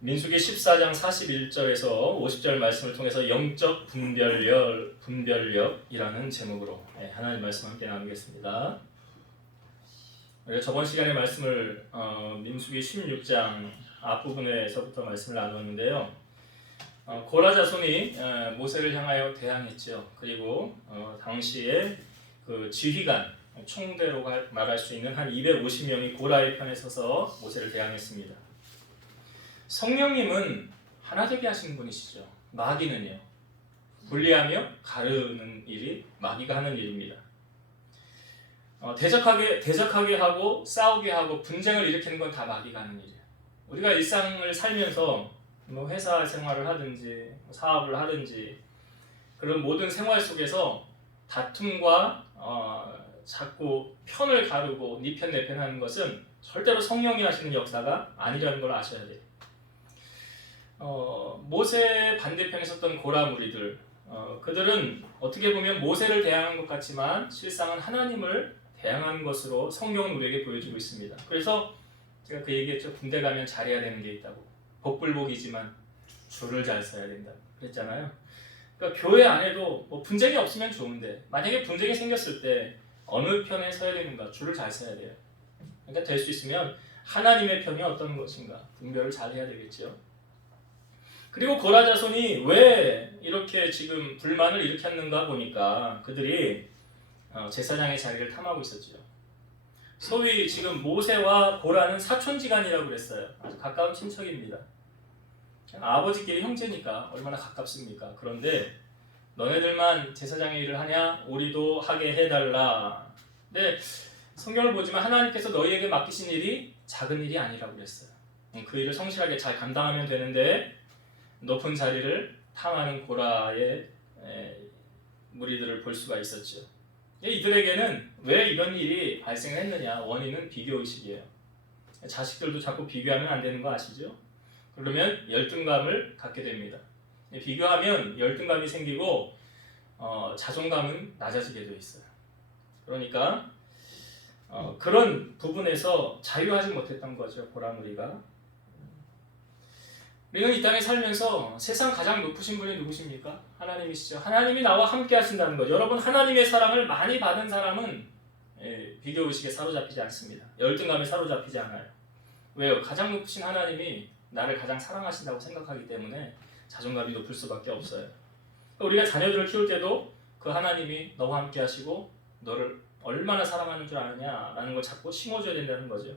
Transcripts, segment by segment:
민수기 14장 41절에서 50절 말씀을 통해서 영적 분별력, 분별력이라는 제목으로 네, 하나님 말씀 함께 나누겠습니다. 저번 시간에 말씀을 어, 민수기 16장 앞부분에서부터 말씀을 나눴는데요. 어, 고라 자손이 어, 모세를 향하여 대항했죠. 그리고 어, 당시에 그 지휘관 총대로 갈- 말할 수 있는 한 250명이 고라의 편에 서서 모세를 대항했습니다. 성령님은 하나 되게 하시는 분이시죠. 마귀는요. 분리하며 가르는 일이 마귀가 하는 일입니다. 어, 대적하게 대적하게 하고 싸우게 하고 분쟁을 일으키는 건 다 마귀가 하는 일이에요. 우리가 일상을 살면서 뭐 회사 생활을 하든지 뭐 사업을 하든지 그런 모든 생활 속에서 다툼과 어, 자꾸 편을 가르고 네 편 내 편 하는 것은 절대로 성령이 하시는 역사가 아니라는 걸 아셔야 돼요. 어, 모세 반대편에 섰던 고라 무리들 어, 그들은 어떻게 보면 모세를 대항한 것 같지만 실상은 하나님을 대항한 것으로 성경은 우리에게 보여주고 있습니다. 그래서 제가 그 얘기했죠. 군대 가면 잘해야 되는 게 있다고. 복불복이지만 줄을 잘 서야 된다. 그랬잖아요. 그러니까 교회 안에도 뭐 분쟁이 없으면 좋은데 만약에 분쟁이 생겼을 때 어느 편에 서야 되는가 줄을 잘 서야 돼요. 그러니까 될 수 있으면 하나님의 편이 어떤 것인가 분별을 잘 해야 되겠죠. 그리고 고라 자손이 왜 이렇게 지금 불만을 일으켰는가 보니까 그들이 어, 제사장의 자리를 탐하고 있었죠. 소위 지금 모세와 고라는 사촌지간이라고 그랬어요. 아주 가까운 친척입니다. 아버지끼리 형제니까 얼마나 가깝습니까? 그런데 너네들만 제사장의 일을 하냐? 우리도 하게 해달라. 근데 성경을 보지만 하나님께서 너희에게 맡기신 일이 작은 일이 아니라고 그랬어요. 음, 그 일을 성실하게 잘 감당하면 되는데 높은 자리를 탐하는 고라의 에, 무리들을 볼 수가 있었죠. 이들에게는 왜 이런 일이 발생했느냐 원인은 비교 의식이에요. 자식들도 자꾸 비교하면 안 되는 거 아시죠? 그러면 열등감을 갖게 됩니다. 비교하면 열등감이 생기고 어, 자존감은 낮아지게 돼 있어요. 그러니까 어, 그런 부분에서 자유하지 못했던 거죠 보라무리가. 우리는 이 땅에 살면서 세상 가장 높으신 분이 누구십니까? 하나님이시죠. 하나님이 나와 함께 하신다는 것. 여러분 하나님의 사랑을 많이 받은 사람은 예, 비교 의식에 사로잡히지 않습니다. 열등감에 사로잡히지 않아요. 왜요? 가장 높으신 하나님이 나를 가장 사랑하신다고 생각하기 때문에 자존감이 높을 수밖에 없어요. 우리가 자녀들을 키울 때도 그 하나님이 너와 함께 하시고 너를 얼마나 사랑하는 줄 아느냐라는 걸 자꾸 심어줘야 된다는 거죠.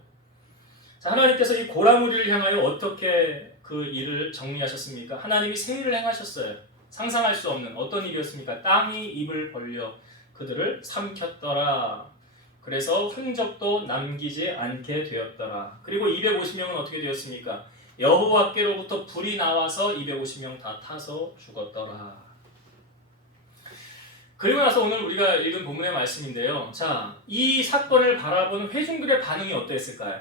자, 하나님께서 이 고라무리를 향하여 어떻게 그 일을 정리하셨습니까? 하나님이 세 일을 행하셨어요. 상상할 수 없는 어떤 일이었습니까? 땅이 입을 벌려 그들을 삼켰더라. 그래서 흔적도 남기지 않게 되었더라. 그리고 250명은 어떻게 되었습니까? 여호와께로부터 불이 나와서 250명 다 타서 죽었더라. 그리고 나서 오늘 우리가 읽은 본문의 말씀인데요. 자, 이 사건을 바라본 회중들의 반응이 어땠을까요?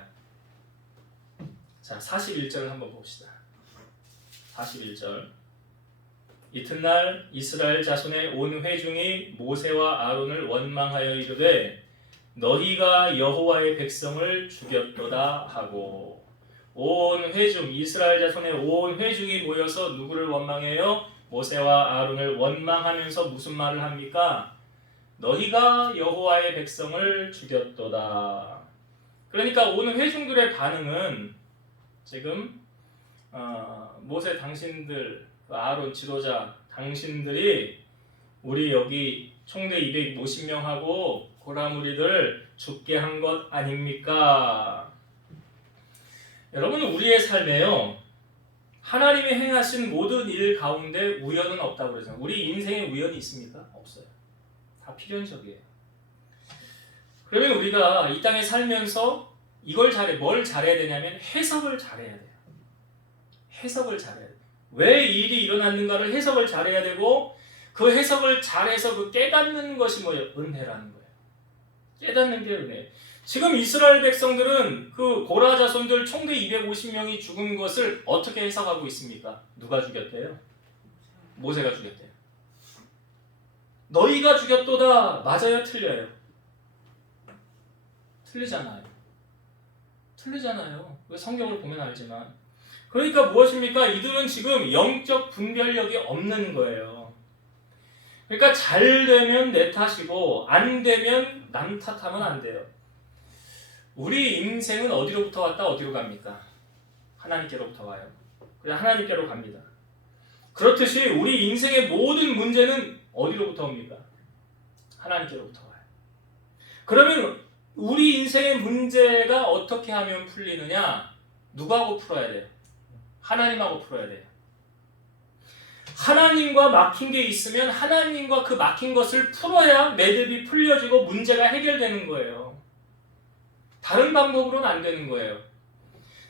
자, 41절을 한번 봅시다. 41절. 이튿날 이스라엘 자손의 온 회중이 모세와 아론을 원망하여 이르되 너희가 여호와의 백성을 죽였도다 하고 온 회중 이스라엘 자손의 온 회중이 모여서 누구를 원망해요? 모세와 아론을 원망하면서 무슨 말을 합니까? 너희가 여호와의 백성을 죽였도다. 그러니까 온 회중들의 반응은 지금 어, 모세 당신들 그 아론 지도자 당신들이 우리 여기 총대 250명하고 고라무리들 죽게 한 것 아닙니까? 여러분 우리의 삶에요 하나님이 행하신 모든 일 가운데 우연은 없다고 그러잖아요. 우리 인생에 우연이 있습니까? 없어요. 다 필연적이에요. 그러면 우리가 이 땅에 살면서 이걸 잘해 뭘 잘해야 되냐면 해석을 잘해야 돼요. 해석을 잘해야 돼요. 왜 일이 일어났는가를 해석을 잘해야 되고 그 해석을 잘해서 그 깨닫는 것이 뭐예요? 은혜라는 거예요. 깨닫는 게 은혜. 지금 이스라엘 백성들은 그 고라 자손들 총대 250명이 죽은 것을 어떻게 해석하고 있습니까? 누가 죽였대요? 모세가 죽였대요. 너희가 죽였도다. 맞아요, 틀려요? 틀리잖아요. 틀리잖아요. 왜 성경을 보면 알지만 그러니까 무엇입니까? 이들은 지금 영적 분별력이 없는 거예요. 그러니까 잘 되면 내 탓이고 안 되면 남 탓하면 안 돼요. 우리 인생은 어디로부터 왔다 어디로 갑니까? 하나님께로부터 와요. 그래 하나님께로 갑니다. 그렇듯이 우리 인생의 모든 문제는 어디로부터 옵니까? 하나님께로부터 와요. 그러면 우리 인생의 문제가 어떻게 하면 풀리느냐? 누구하고 풀어야 돼요? 하나님하고 풀어야 돼요. 하나님과 막힌 게 있으면 하나님과 그 막힌 것을 풀어야 매듭이 풀려지고 문제가 해결되는 거예요. 다른 방법으로는 안 되는 거예요.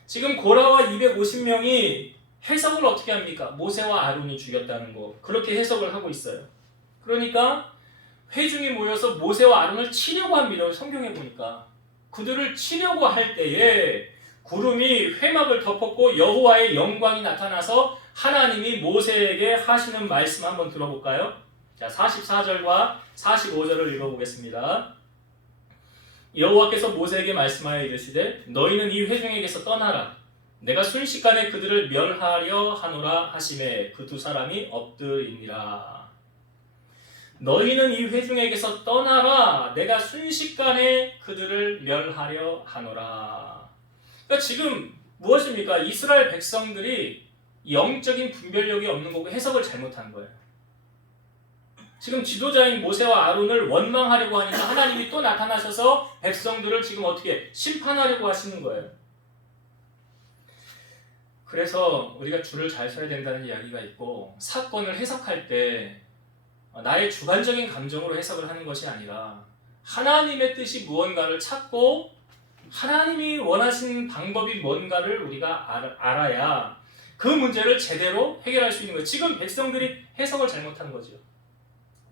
지금 고라와 250명이 해석을 어떻게 합니까? 모세와 아론이 죽였다는 거. 그렇게 해석을 하고 있어요. 그러니까 회중이 모여서 모세와 아론을 치려고 합니다. 성경에 보니까. 그들을 치려고 할 때에 구름이 회막을 덮었고 여호와의 영광이 나타나서 하나님이 모세에게 하시는 말씀 한번 들어볼까요? 자, 44절과 45절을 읽어보겠습니다. 여호와께서 모세에게 말씀하여 이르시되 너희는 이 회중에게서 떠나라 내가 순식간에 그들을 멸하려 하노라 하심에 그 두 사람이 엎드리니라 너희는 이 회중에게서 떠나라 내가 순식간에 그들을 멸하려 하노라 그러니까 지금 무엇입니까? 이스라엘 백성들이 영적인 분별력이 없는 거고 해석을 잘못한 거예요. 지금 지도자인 모세와 아론을 원망하려고 하니까 하나님이 또 나타나셔서 백성들을 지금 어떻게 심판하려고 하시는 거예요. 그래서 우리가 줄을 잘 서야 된다는 이야기가 있고 사건을 해석할 때 나의 주관적인 감정으로 해석을 하는 것이 아니라 하나님의 뜻이 무언가를 찾고 하나님이 원하시는 방법이 뭔가를 우리가 알, 알아야 그 문제를 제대로 해결할 수 있는 거예요. 지금 백성들이 해석을 잘못한 거죠.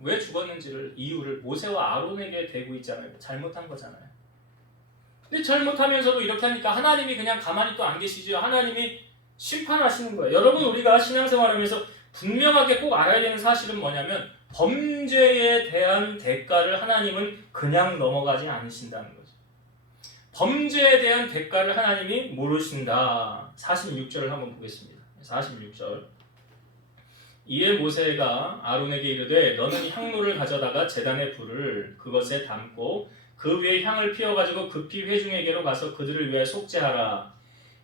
왜 죽었는지를 이유를 모세와 아론에게 대고 있잖아요. 잘못한 거잖아요. 근데 잘못하면서도 이렇게 하니까 하나님이 그냥 가만히 또 안 계시죠. 하나님이 심판하시는 거예요. 여러분 우리가 신앙생활하면서 분명하게 꼭 알아야 되는 사실은 뭐냐면 범죄에 대한 대가를 하나님은 그냥 넘어가지 않으신다는 거죠. 범죄에 대한 대가를 하나님이 모르신다. 46절을 한번 보겠습니다. 46절. 이에 모세가 아론에게 이르되 너는 향로를 가져다가 제단의 불을 그것에 담고 그 위에 향을 피워 가지고 급히 회중에게로 가서 그들을 위해 속죄하라.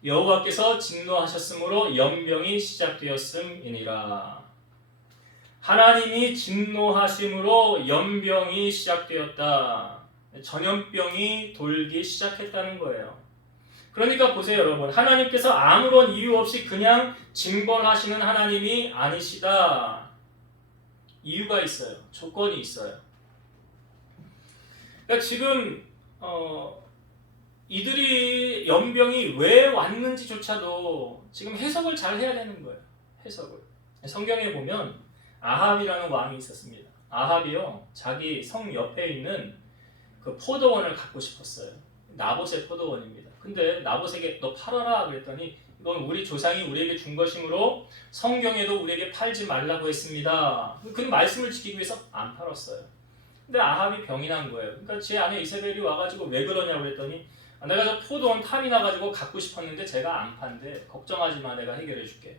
여호와께서 진노하셨으므로 연병이 시작되었음이니라. 하나님이 진노하심으로 연병이 시작되었다. 전염병이 돌기 시작했다는 거예요. 그러니까 보세요, 여러분. 하나님께서 아무런 이유 없이 그냥 징벌하시는 하나님이 아니시다. 이유가 있어요. 조건이 있어요. 그러니까 지금 어, 이들이 연병이 왜 왔는지조차도 지금 해석을 잘 해야 되는 거예요. 해석을. 성경에 보면 아합이라는 왕이 있었습니다. 아합이요, 자기 성 옆에 있는 그 포도원을 갖고 싶었어요. 나봇의 포도원입니다. 근데 나봇에게 너 팔아라 그랬더니 이건 우리 조상이 우리에게 준 것이므로 성경에도 우리에게 팔지 말라고 했습니다. 그 말씀을 지키기 위해서 안 팔았어요. 근데 아합이 병이 난 거예요. 그러니까 제 아내 이세벨이 와가지고 왜 그러냐고 그랬더니 아, 내가 저 포도원 탐이 나가지고 갖고 싶었는데 제가 안 판대. 걱정하지 마 내가 해결해 줄게.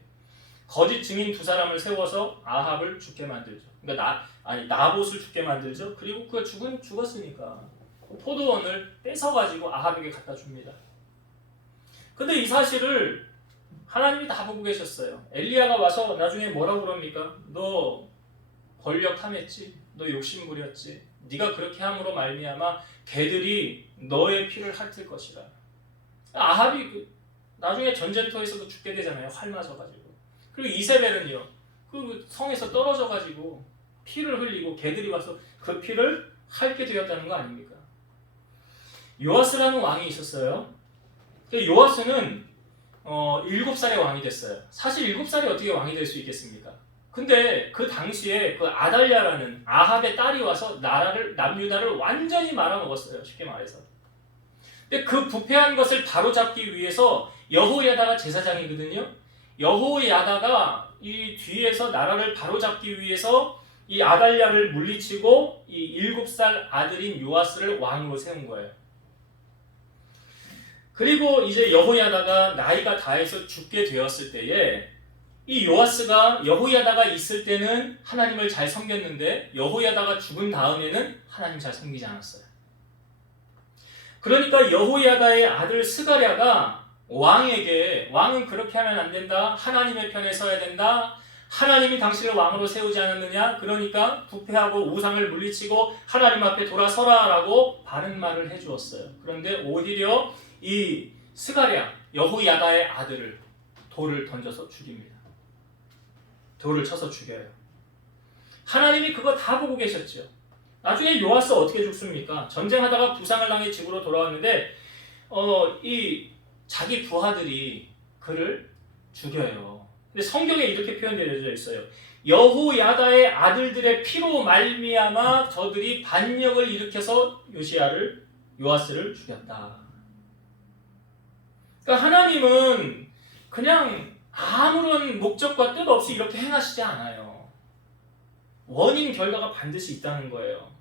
거짓 증인 두 사람을 세워서 아합을 죽게 만들죠. 그러니까 나 아니 나봇을 죽게 만들죠. 그리고 그 죽은 죽었으니까 포도원을 뺏어 가지고 아합에게 갖다 줍니다. 근데 이 사실을 하나님이 다 보고 계셨어요. 엘리야가 와서 나중에 뭐라고 그럽니까? 너 권력 탐했지? 너 욕심 부렸지? 네가 그렇게 함으로 말미암아 개들이 너의 피를 핥을 것이라. 아합이 그 나중에 전쟁터에서 도 죽게 되잖아요. 활 맞아가지고. 그리고 이세벨은요. 그 성에서 떨어져가지고 피를 흘리고 개들이 와서 그 피를 핥게 되었다는 거 아닙니까? 요아스라는 왕이 있었어요. 그 요아스는 어, 7살에 왕이 됐어요. 사실 7살이 어떻게 왕이 될 수 있겠습니까? 근데 그 당시에 그 아달랴라는 아합의 딸이 와서 나라를 남유다를 완전히 말아먹었어요. 쉽게 말해서. 근데 그 부패한 것을 바로잡기 위해서 여호야다가 제사장이거든요. 여호야다가 이 뒤에서 나라를 바로잡기 위해서 이 아달랴를 물리치고 이 7살 아들인 요아스를 왕으로 세운 거예요. 그리고 이제 여호야다가 나이가 다해서 죽게 되었을 때에 이 요아스가 여호야다가 있을 때는 하나님을 잘 섬겼는데 여호야다가 죽은 다음에는 하나님 잘 섬기지 않았어요. 그러니까 여호야다의 아들 스가랴가 왕에게 왕은 그렇게 하면 안 된다. 하나님의 편에 서야 된다. 하나님이 당신을 왕으로 세우지 않았느냐? 그러니까 부패하고 우상을 물리치고 하나님 앞에 돌아서라라고 바른 말을 해주었어요. 그런데 오히려 이 스가랴 여호야다의 아들을 돌을 던져서 죽입니다. 돌을 쳐서 죽여요. 하나님이 그거 다 보고 계셨죠. 나중에 요아스 어떻게 죽습니까? 전쟁하다가 부상을 당해 집으로 돌아왔는데 어, 이 자기 부하들이 그를 죽여요. 근데 성경에 이렇게 표현되어져 있어요. 여호야다의 아들들의 피로 말미암아 저들이 반역을 일으켜서 요시야를 요아스를 죽였다. 그러니까 하나님은 그냥 아무런 목적과 뜻 없이 이렇게 행하시지 않아요. 원인 결과가 반드시 있다는 거예요.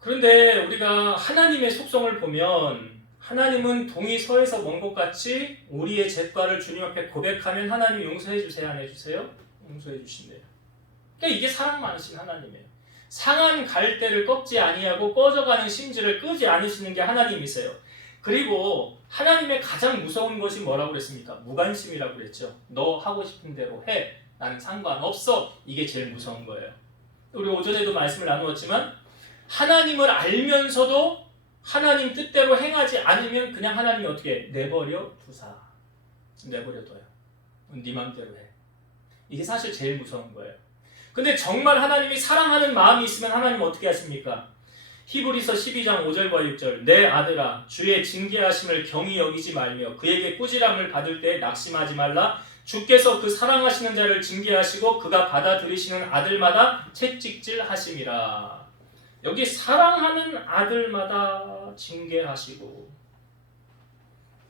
그런데 우리가 하나님의 속성을 보면 하나님은 동이 서에서 먼 것 같이 우리의 죄과를 주님 앞에 고백하면 하나님 용서해 주세요 안 해주세요? 용서해 주신대요. 그러니까 이게 사랑 많으신 하나님이에요. 상한 갈대를 꺾지 아니하고 꺼져가는 심지를 끄지 않으시는 게 하나님이세요. 그리고 하나님의 가장 무서운 것이 뭐라고 그랬습니까? 무관심이라고 그랬죠. 너 하고 싶은 대로 해. 나는 상관없어. 이게 제일 무서운 거예요. 우리 오전에도 말씀을 나누었지만 하나님을 알면서도 하나님 뜻대로 행하지 않으면 그냥 하나님이 어떻게 내버려 두사. 내버려 둬요. 네 맘대로 해. 이게 사실 제일 무서운 거예요. 근데 정말 하나님이 사랑하는 마음이 있으면 하나님 어떻게 하십니까? 히브리서 12장 5절과 6절. 내 아들아 주의 징계하심을 경히 여기지 말며 그에게 꾸지람을 받을 때 낙심하지 말라. 주께서 그 사랑하시는 자를 징계하시고 그가 받아들이시는 아들마다 채찍질 하심이라. 여기 사랑하는 아들마다 징계하시고.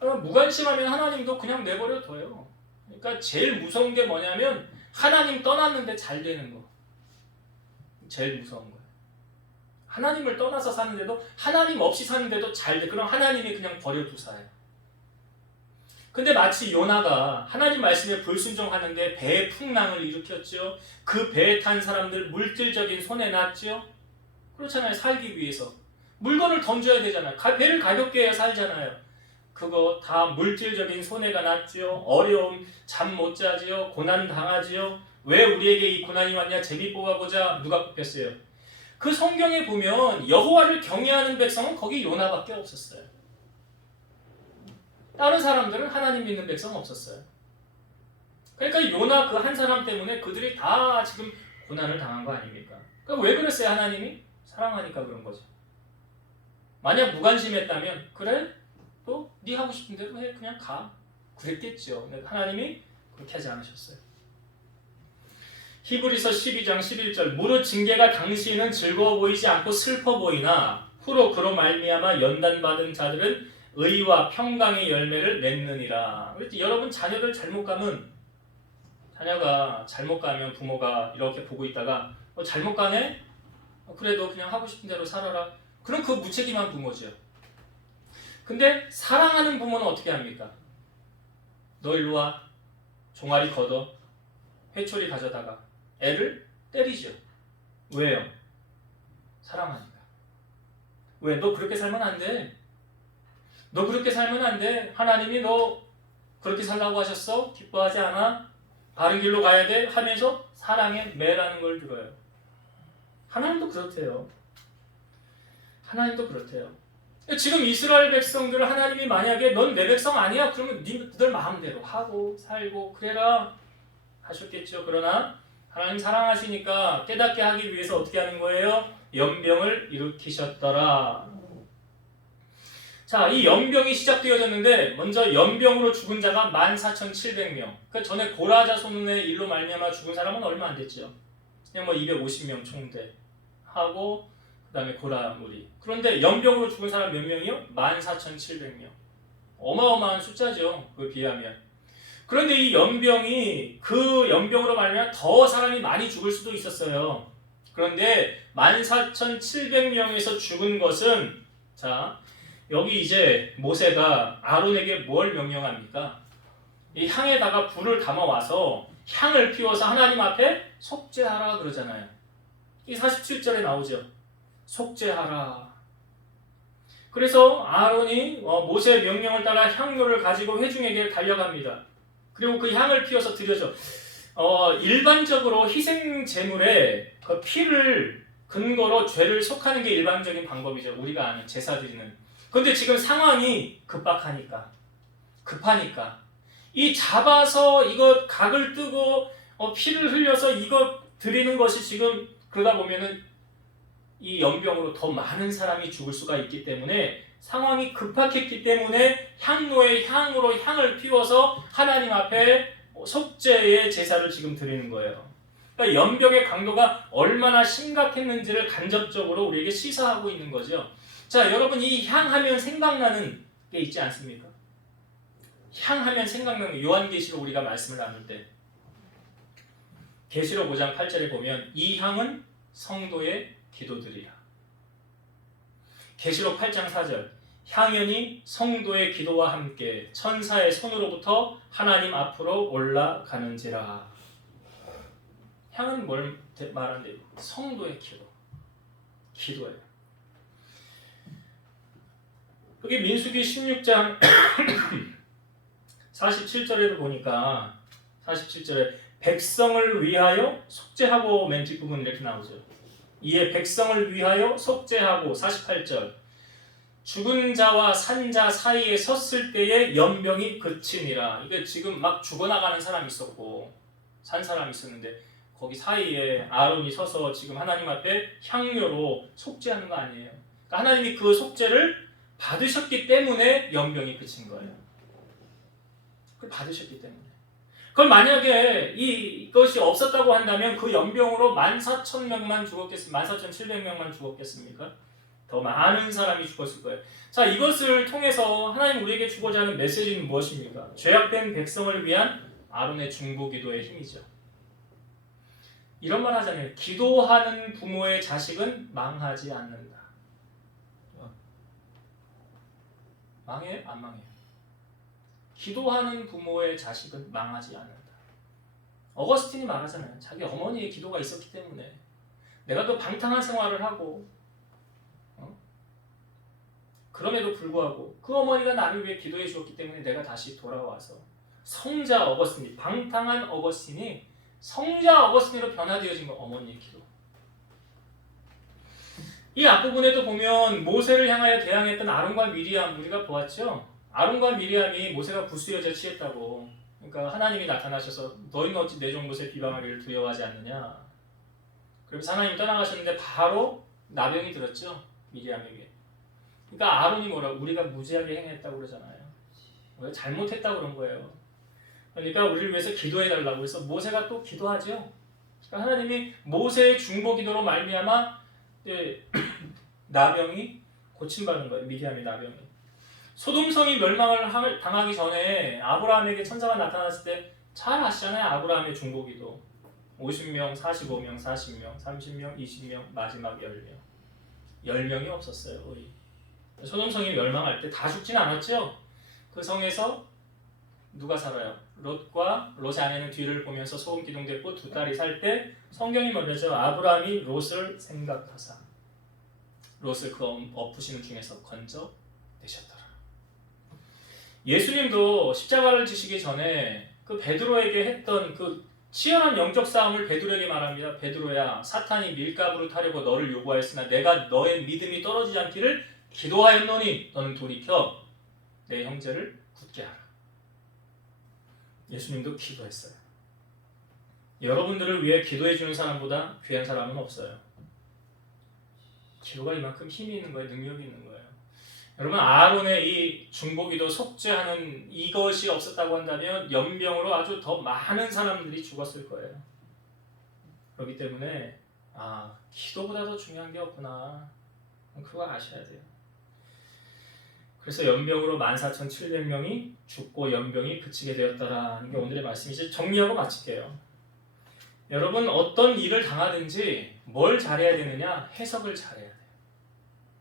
무관심하면 하나님도 그냥 내버려 둬요. 그러니까 제일 무서운 게 뭐냐면 하나님 떠났는데 잘 되는 거. 제일 무서운 거 하나님을 떠나서 사는데도 하나님 없이 사는데도 잘 돼. 그럼 하나님이 그냥 버려두사요. 근데 마치 요나가 하나님 말씀에 불순종하는데 배의 풍랑을 일으켰죠. 그 배에 탄 사람들 물질적인 손해 났죠. 그렇잖아요. 살기 위해서 물건을 던져야 되잖아요. 배를 가볍게 살잖아요. 그거 다 물질적인 손해가 났죠. 어려움, 잠 못 자지요. 고난 당하지요. 왜 우리에게 이 고난이 왔냐? 재미 뽑아보자. 누가 뽑혔어요? 그 성경에 보면 여호와를 경외하는 백성은 거기 요나밖에 없었어요. 다른 사람들은 하나님 믿는 백성은 없었어요. 그러니까 요나 그 한 사람 때문에 그들이 다 지금 고난을 당한 거 아닙니까? 그러니까 왜 그랬어요 하나님이? 사랑하니까 그런 거죠. 만약 무관심했다면 그래? 또네 하고 싶은 대로 해 그냥 가. 그랬겠죠. 하나님이 그렇게 하지 않으셨어요. 히브리서 12장 11절 무릇 징계가 당시에는 즐거워 보이지 않고 슬퍼 보이나 후로 그로 말미암아 연단받은 자들은 의와 평강의 열매를 맺느니라. 여러분 자녀들 잘못 가면 자녀가 잘못 가면 부모가 이렇게 보고 있다가 어, 잘못 가네? 어, 그래도 그냥 하고 싶은 대로 살아라. 그럼 그 무책임한 부모죠. 근데 사랑하는 부모는 어떻게 합니까? 너 일로 와. 종아리 걷어. 회초리 가져다가 애를 때리죠. 왜요? 사랑하니까. 왜? 너 그렇게 살면 안 돼. 너 그렇게 살면 안 돼. 하나님이 너 그렇게 살라고 하셨어? 기뻐하지 않아? 바른 길로 가야 돼? 하면서 사랑에 매라는 걸 들어요. 하나님도 그렇대요. 하나님도 그렇대요. 지금 이스라엘 백성들을 하나님이 만약에 넌 내 백성 아니야? 그러면 니들 마음대로 하고 살고 그래라 하셨겠죠. 그러나 하나님 사랑하시니까 깨닫게 하기 위해서 어떻게 하는 거예요? 연병을 일으키셨더라. 자, 이 연병이 시작되어졌는데 먼저 연병으로 죽은 자가 14,700명. 그 전에 고라자 소문의 일로 말미암아 죽은 사람은 얼마 안 됐죠. 그냥 뭐 250명 총대 하고 그다음에 고라 무리. 그런데 연병으로 죽은 사람 몇 명이요? 14,700명. 어마어마한 숫자죠. 그 비하면. 그런데 이 연병이 그 연병으로 말하면 더 사람이 많이 죽을 수도 있었어요. 그런데 14,700명에서 죽은 것은 자 여기 이제 모세가 아론에게 뭘 명령합니까? 이 향에다가 불을 담아 와서 향을 피워서 하나님 앞에 속죄하라 그러잖아요. 이 47절에 나오죠. 속죄하라. 그래서 아론이 어, 모세의 명령을 따라 향료를 가지고 회중에게 달려갑니다. 그리고 그 향을 피워서 드려져. 어, 일반적으로 희생 제물에 그 피를 근거로 죄를 속하는 게 일반적인 방법이죠. 우리가 아는 제사 드리는. 그런데 지금 상황이 급박하니까, 급하니까 이 잡아서 이거 각을 뜨고 어, 피를 흘려서 이거 드리는 것이 지금 그러다 보면은 이 연병으로 더 많은 사람이 죽을 수가 있기 때문에 상황이 급박했기 때문에 향로의 향으로 향을 피워서 하나님 앞에 속죄의 제사를 지금 드리는 거예요. 그러니까 연병의 강도가 얼마나 심각했는지를 간접적으로 우리에게 시사하고 있는 거죠. 자, 여러분 이 향하면 생각나는 게 있지 않습니까? 향하면 생각나는 게 요한계시록 우리가 말씀을 나눌 때 계시록 5장 8절에 보면 이 향은 성도의 기도들이야. 계시록 8장 4절 향연이 성도의 기도와 함께 천사의 손으로부터 하나님 앞으로 올라가는지라. 향은 뭘 말하는데 성도의 기도. 기도예요. 여기 민수기 16장 47절에도 보니까 47절에 백성을 위하여 속죄하고 맨 뒷부분 이렇게 나오죠. 이에 백성을 위하여 속죄하고 48절 죽은 자와 산 자 사이에 섰을 때에 연병이 그치니라. 이게 지금 막 죽어나가는 사람이 있었고 산 사람이 있었는데 거기 사이에 아론이 서서 지금 하나님 앞에 향료로 속죄하는 거 아니에요. 그러니까 하나님이 그 속죄를 받으셨기 때문에 연병이 그친 거예요. 그걸 받으셨기 때문에. 그럼 만약에 이- 이것이 없었다고 한다면 그 연병으로 14,000명만 죽었겠습니까? 14,700명만 죽었겠습니까? 더 많은 사람이 죽었을 거예요. 자, 이것을 통해서 하나님 우리에게 주고자 하는 메시지는 무엇입니까? 죄악된 백성을 위한 아론의 중보 기도의 힘이죠. 이런 말 하잖아요. 기도하는 부모의 자식은 망하지 않는다. 망해요? 안 망해요? 기도하는 부모의 자식은 망하지 않는다. 어거스틴이 말하잖아요. 자기 어머니의 기도가 있었기 때문에 내가 또 방탕한 생활을 하고 어? 그럼에도 불구하고 그 어머니가 나를 위해 기도해 주었기 때문에 내가 다시 돌아와서 성자 어거스틴이 방탕한 어거스틴이 성자 어거스틴으로 변화되어진 거 어머니의 기도. 이 앞부분에도 보면 모세를 향하여 대항했던 아론과 미리암 우리가 보았죠. 아론과 미리암이 모세가 구수여자 취했다고. 그러니까 하나님이 나타나셔서 너희는 어찌 내 종못에 비방하기를 두려워하지 않느냐. 그러면서 하나님 떠나가셨는데 바로 나병이 들었죠 미리암에게. 그러니까 아론이 뭐라 우리가 무지하게 행했다고 그러잖아요. 우리가 잘못했다고 그런 거예요. 그러니까 우리를 위해서 기도해 달라고 해서 모세가 또 기도하죠. 그러니까 하나님이 모세의 중보 기도로 말미암아 예, 나병이 고침받은 거예요. 미디암의 나병이. 소돔성이 멸망을 하- 당하기 전에 아브라함에게 천사가 나타났을 때 잘 아시잖아요. 아브라함의 중보 기도 50명, 45명, 40명, 30명, 20명, 마지막 10명. 10명이 없었어요. 거의. 소돔성이 멸망할 때 다 죽진 않았죠. 그 성에서 누가 살아요? 롯과 롯의 아내는 뒤를 보면서 소금 기둥 됐고 두 딸이 살 때 성경이 말하죠. 아브라함이 롯을 생각하사 롯을 그 엎으시는 중에서 건져 내셨더라. 예수님도 십자가를 지시기 전에 그 베드로에게 했던 그 치열한 영적 싸움을 베드로에게 말합니다. 베드로야, 사탄이 밀가부를 타려고 너를 요구하였으나 내가 너의 믿음이 떨어지지 않기를 기도하였노니 너는 돌이켜 내 형제를 굳게 하라. 예수님도 기도했어요. 여러분들을 위해 기도해 주는 사람보다 귀한 사람은 없어요. 기도가 이만큼 힘이 있는 거예요. 능력이 있는 거예요. 여러분 아론의 이 중보기도 속죄하는 이것이 없었다고 한다면 연병으로 아주 더 많은 사람들이 죽었을 거예요. 그렇기 때문에 아 기도보다 더 중요한 게 없구나. 그거 아셔야 돼요. 그래서 연병으로 14,700명이 죽고 연병이 그치게 되었다라는 게 오늘의 말씀이지 정리하고 마칠게요. 여러분 어떤 일을 당하든지 뭘 잘해야 되느냐 해석을 잘해야 돼요.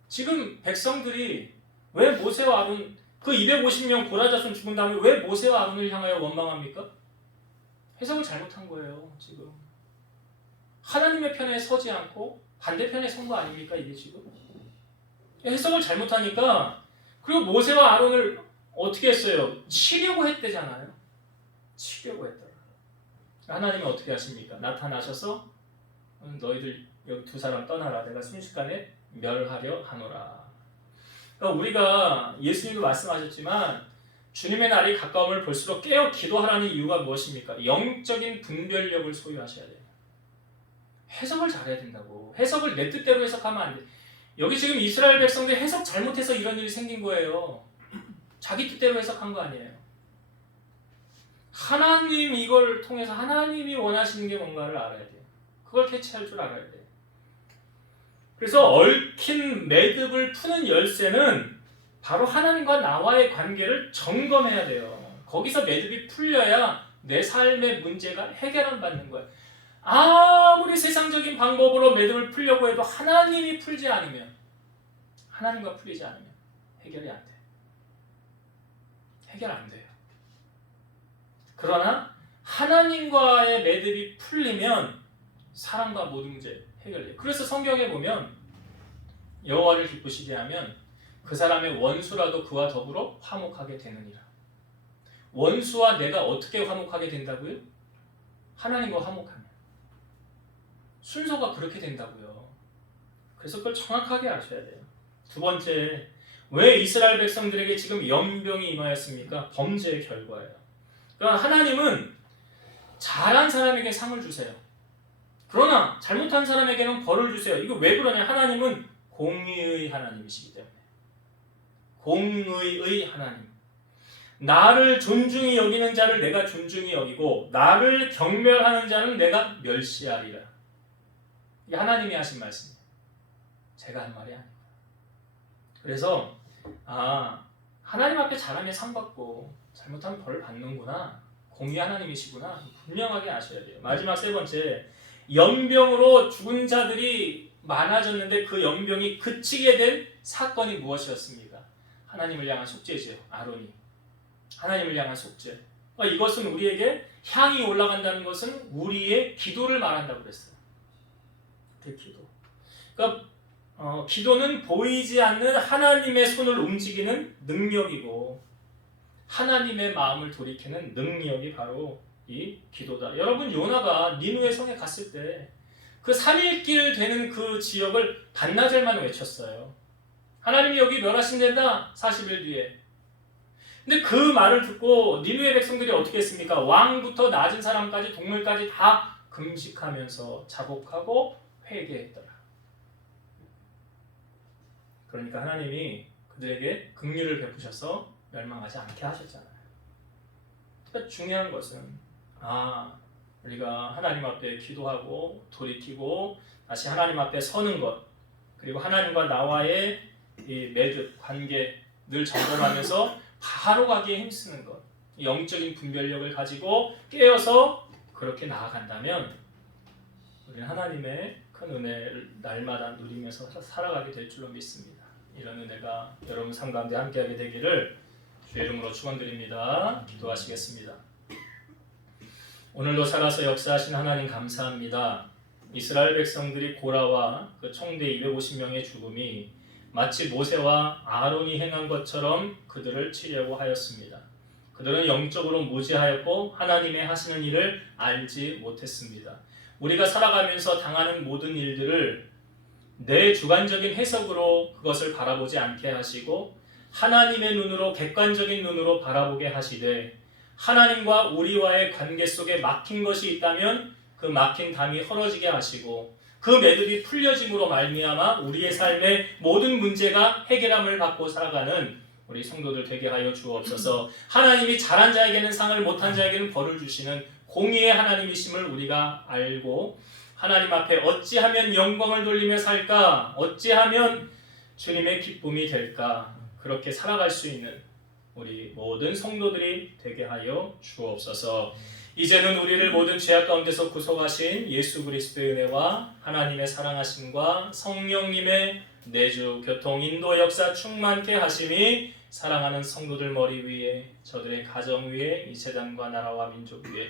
지금 백성들이 왜 모세와 아론 그 250명 고라자손 죽은 다음에 왜 모세와 아론을 향하여 원망합니까? 해석을 잘못한 거예요 지금 하나님의 편에 서지 않고 반대편에 선 거 아닙니까 이게 지금 해석을 잘못하니까 그리고 모세와 아론을 어떻게 했어요? 치려고 했대잖아요 치려고 했더라 하나님이 어떻게 하십니까? 나타나셔서 음, 너희들 여기 두 사람 떠나라 내가 순식간에 멸하려 하노라 그러니까 우리가 예수님도 말씀하셨지만 주님의 날이 가까움을 볼수록 깨어 기도하라는 이유가 무엇입니까? 영적인 분별력을 소유하셔야 돼요. 해석을 잘해야 된다고. 해석을 내 뜻대로 해석하면 안 돼. 여기 지금 이스라엘 백성들 해석 잘못해서 이런 일이 생긴 거예요. 자기 뜻대로 해석한 거 아니에요. 하나님 이걸 통해서 하나님이 원하시는 게 뭔가를 알아야 돼요. 그걸 캐치할 줄 알아야 돼요. 그래서 얽힌 매듭을 푸는 열쇠는 바로 하나님과 나와의 관계를 점검해야 돼요. 거기서 매듭이 풀려야 내 삶의 문제가 해결을 받는 거예요. 아무리 세상적인 방법으로 매듭을 풀려고 해도 하나님이 풀지 않으면 하나님과 풀리지 않으면 해결이 안 돼. 해결 안 돼요. 그러나 하나님과의 매듭이 풀리면 사랑과 모든 문제 해결돼요. 그래서 성경에 보면 여호와를 기쁘시게 하면 그 사람의 원수라도 그와 더불어 화목하게 되느니라. 원수와 내가 어떻게 화목하게 된다고요? 하나님과 화목하면. 순서가 그렇게 된다고요. 그래서 그걸 정확하게 아셔야 돼요. 두 번째, 왜 이스라엘 백성들에게 지금 연병이 임하였습니까? 범죄의 결과예요. 그러니까 하나님은 잘한 사람에게 상을 주세요. 그러나 잘못한 사람에게는 벌을 주세요. 이거 왜 그러냐? 하나님은 공의의 하나님이시기 때문에. 공의의 하나님. 나를 존중히 여기는 자를 내가 존중히 여기고 나를 경멸하는 자는 내가 멸시하리라. 이게 하나님이 하신 말씀이에요. 제가 한 말이 아니고. 그래서 아 하나님 앞에 잘하면 상 받고 잘못하면 벌 받는구나. 공의 하나님이시구나. 분명하게 아셔야 돼요. 마지막 세 번째 연병으로 죽은 자들이 많아졌는데 그 연병이 그치게 된 사건이 무엇이었습니까? 하나님을 향한 속죄죠. 아론이 하나님을 향한 속죄. 그러니까 이것은 우리에게 향이 올라간다는 것은 우리의 기도를 말한다고 그랬어요. 그 기도. 그러니까 어, 기도는 보이지 않는 하나님의 손을 움직이는 능력이고 하나님의 마음을 돌이키는 능력이 바로 이 기도다. 여러분 요나가 니누의 성에 갔을 때 그 3일길 되는 그 지역을 반나절만 외쳤어요. 하나님이 여기 멸하신댄다 40일 뒤에. 근데 그 말을 듣고 니누의 백성들이 어떻게 했습니까? 왕부터 낮은 사람까지 동물까지 다 금식하면서 자복하고 회개했더라. 그러니까 하나님이 그들에게 긍휼을 베푸셔서 멸망하지 않게 하셨잖아요. 그러니까 중요한 것은 아 우리가 하나님 앞에 기도하고 돌이키고 다시 하나님 앞에 서는 것 그리고 하나님과 나와의 이 매듭 관계 늘 점검하면서 바로 가기에 힘쓰는 것 영적인 분별력을 가지고 깨어서 그렇게 나아간다면 우리는 하나님의 큰 은혜를 날마다 누리면서 살아가게 될 줄로 믿습니다. 이런 은혜가 여러분 삶 가운데 함께하게 되기를 주의 이름으로 축원드립니다. 기도하시겠습니다. 오늘도 살아서 역사하신 하나님 감사합니다. 이스라엘 백성들이 고라와 그 총대 250명의 죽음이 마치 모세와 아론이 행한 것처럼 그들을 치려고 하였습니다. 그들은 영적으로 무지하였고 하나님의 하시는 일을 알지 못했습니다. 우리가 살아가면서 당하는 모든 일들을 내 주관적인 해석으로 그것을 바라보지 않게 하시고 하나님의 눈으로 객관적인 눈으로 바라보게 하시되 하나님과 우리와의 관계 속에 막힌 것이 있다면 그 막힌 담이 헐어지게 하시고 그 매듭이 풀려짐으로 말미암아 우리의 삶의 모든 문제가 해결함을 받고 살아가는 우리 성도들 되게 하여 주옵소서. 하나님이 잘한 자에게는 상을 못한 자에게는 벌을 주시는 공의의 하나님이심을 우리가 알고 하나님 앞에 어찌하면 영광을 돌리며 살까? 어찌하면 주님의 기쁨이 될까? 그렇게 살아갈 수 있는 우리 모든 성도들이 되게 하여 주옵소서. 이제는 우리를 모든 죄악 가운데서 구속하신 예수 그리스도의 은혜와 하나님의 사랑하심과 성령님의 내주 교통 인도 역사 충만케 하심이 사랑하는 성도들 머리 위에 저들의 가정 위에 이 세상과 나라와 민족 위에